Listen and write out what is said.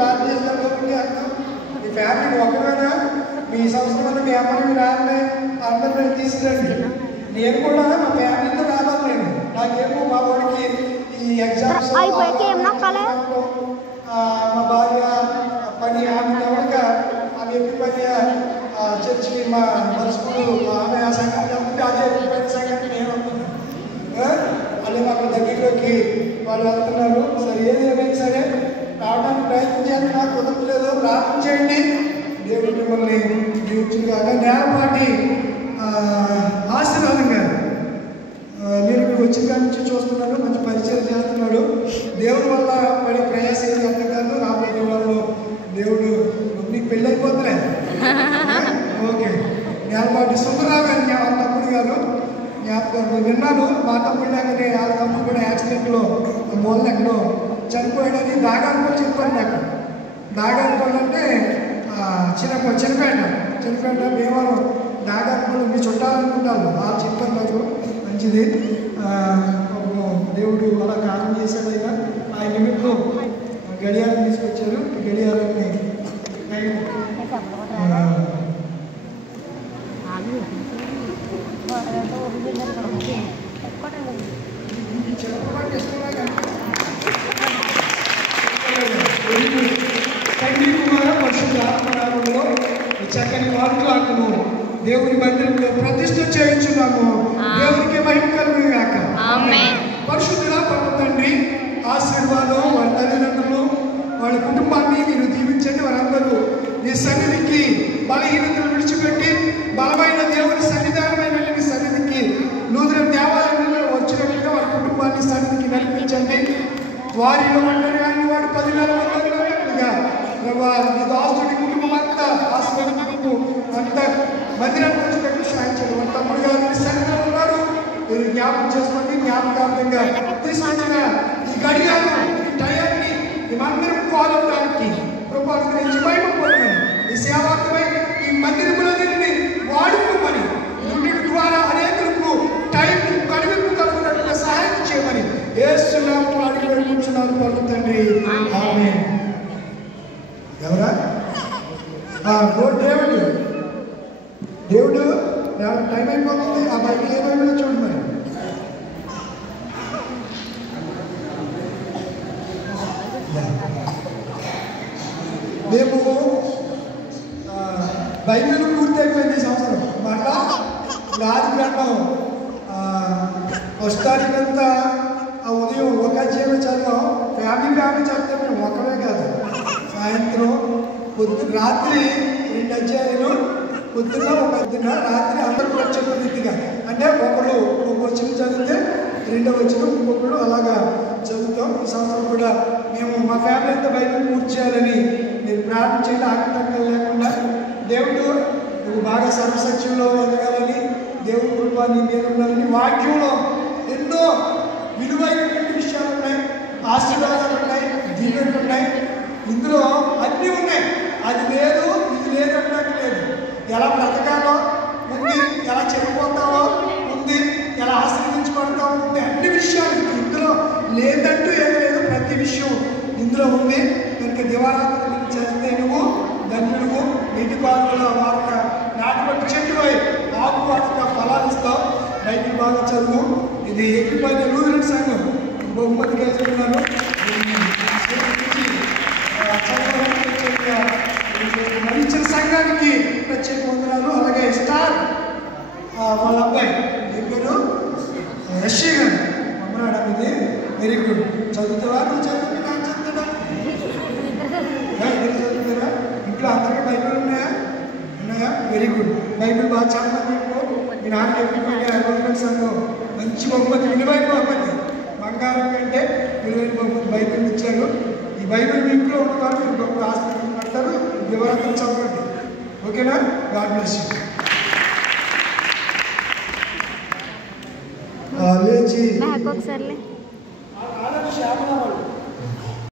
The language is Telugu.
ప్రార్థన చేస్తాను అర్థం మీ ఫ్యామిలీ ఒకవేనా మీ సంవత్సరం మీ అమ్మని రాలే అందరిని తీసుకురండి. నేను కూడా మా ఫ్యామిలీతో రావాలి. నేను నాకేమో మా వాడికి ఈ ఎగ్జామ్స్ మా భార్య పని ఆమె ఎవరిగా ఆమె ఎప్పుడు పని చర్చికి మా స్కూల్ ఆమె ఆ సంగతి అనుకుంటే అదే పని సంగతి నేను అనుకున్నాను. అదే మాకు దగ్గరలోకి వాళ్ళు వెళ్తున్నారు. సరే ఏది ఏమైనా సరే రావడానికి ప్రయత్నం చేస్తే నాకు కుదరట్లేదు. ప్రార్థన చేయండి, దేవుడు మిమ్మల్ని జీవించుగా. నేలపాటి ఆశీర్వాదం గారు నేను మీకు వచ్చిన కాడి నుంచి చూస్తున్నాను, మంచి పరిచయం చేస్తున్నాడు. దేవుడి వల్ల పడి ప్రయాసం అర్థం కాదు. రాబోయే వాళ్ళు దేవుడు నీకు పెళ్ళి అయిపోతులే. ఓకే, నేలపాటి సుబ్బరావు గారు వాళ్ళ తమ్ముడు గారు జ్ఞాపకం విన్నాను. మా తమ్ముడు లాగానే వాళ్ళ తమ్ముడు కూడా యాక్సిడెంట్లో మూలన ఎక్కడో చనిపోయాడని దాగానుకోలు చెప్పాను నాకు. దాగానుకోలు అంటే చనిపోయాడు భీమవరం దాగానుకోలు మీ చుట్టాలనుకుంటాను. వాళ్ళు చెప్పారు నాకు. మంచిది, దేవుడు అలా కారణం చేశాడు. అయినా ఆ నిమిత్తం గడియారం తీసుకొచ్చారు. గడియారాన్ని తండ్రి కుమార పరిశుద్ధాత్మనామములో చక్కని వాడుకలను దేవుని మందిరంలో ప్రతిష్ఠ చేయించున్నాము. దేవునికి మహిమ కలుగును గాక. పరిశుద్ధుల పరమ తండ్రి ఆశీర్వాదం వారి తల్లిదండ్రులు వాళ్ళ కుటుంబాన్ని మీరు దీవించండి. వారందరూ నీ సన్నిధికి బలహీనతలు విడిచిపెట్టి బలమైన దేవుని సన్నిధానమైన నీ సన్నిధికి నూతన దేవాలయంలో వచ్చినట్లుగా వారి కుటుంబాన్ని సన్నిధికి నడిపించండి. వారిలో ఒంటరి అని వాడు 10,000 మంది ఉన్నట్లుగా నీ దాసుడి కుటుంబం అంతా ఆశీర్వదింపు అంతా మందిరానికి వచ్చినట్టు సాయించారు. వాళ్ళ తమ్ముడు గారు సన్నిధిలో ఉన్నారు. మీరు జ్ఞాపకం చేసుకోండి. జ్ఞాపకార్థంగా తీసుకొచ్చిన ఈ గడియారం ఈ టయాన్ని మేమందరం కోరడానికి కృపను గురించి భయపడిపోతున్నాను. ఈ సేవార్థమై ఈ మందిరంలో దీన్ని వాడుకోమని నుండి ద్వారా అనేకులకు టైం కడివింపు కలుగునట్లుగా సహాయం చేయమని యేసునామములో అడిగి వేడుకుంటున్నాను పరమ తండ్రి. ఆమేన్. ఎవరా దేవుడు టైం అయిపోతుంది. ఆ బైబిల్ ఏమైనా చూడండి. మరి మేము బైబిల్ పూర్తి అయిపోయింది ఈ సంవత్సరం. మళ్ళా ఆది గ్రంథం ఫస్ట్ తారీఖు అంతా ఉదయం ఒక అధ్యాయం చదివాం. ఫ్యామిలీ చదివితే మేము ఒకరే కాదు, సాయంత్రం రాత్రి 2 అధ్యాయాలు, పొద్దున్న ఒక అధ్యాయం, రాత్రి అందరూ వచ్చే రీతిగా అంటే ఒకరు ఒక వచనం చదివితే 2వ వచనం ఇంకొకరు అలాగా చదువుతాం. ఈ సంవత్సరం కూడా మేము మా ఫ్యామిలీ అంతా బైబిల్ పూర్తి చేయాలని మీరు ప్రార్థన చేయాలి. ఆటంకాలు లేకుండా దేవుడు నువ్వు బాగా సర్వసత్యంలో ఎదగాలని, దేవుడి కృపాన్ని మీద ఉండాలని. వాక్యంలో ఎన్నో విలువైనటువంటి విషయాలు ఉన్నాయి, ఆశీర్వాదాలు ఉన్నాయి, దీవెనలు ఉన్నాయి. ఇందులో అన్నీ ఉన్నాయి. అది లేదు ఇది లేదు అన్నట్టు లేదు. ఎలా బ్రతకాలో ఉంది, ఎలా చెడిపోతావో ఉంది, ఎలా ఆశీర్వదించబడతావో ఉంది. అన్ని విషయాలు ఇందులో లేదంటూ ఏదో లేదు, ప్రతి విషయం ఇందులో ఉంది. కనుక దివారాత్రి చదివితే నువ్వు ధన్యుడువు. నీటి పాత్రలో వారక నాటుబట్టి చెట్టు ఆకు వాటిగా ఫలాలు ఇస్తావు. బైబిల్ బాగా చదువు. ఇది ఎక్కిపోయిన లూథరన్ సంఘం బహుమతిగా చెప్తున్నాను. మరించిన సంఘానికి ప్రత్యేక వందనాలు. అలాగే స్టార్ వాళ్ళ అబ్బాయి పేరు రష్యా గారు అమ్మనాడు. ఇది వెరీ గుడ్. చదువుతావా? నువ్వు చదువుతా, నాకు చదువుతాడా? చదువుతారా? ఇంట్లో అందరికీ బైబిల్ ఉన్నాయా? Very good. బైబిల్ బాగా చదవాలి. మీ నాన్న ఎప్పుడు సంఘం మంచి బహుమతి, విలువైన బహుమతి, బంగారం కంటే విలువైన బహుమతి బైబిల్ ఇచ్చారు. ఈ బైబిల్ మీ ఇంట్లో ఉన్నవారు మీరు గొప్ప ఆశీర్వాదం పడతారు. వివరాలు చదవండి. ఓకేనా? God bless you. లేచి శ్యామల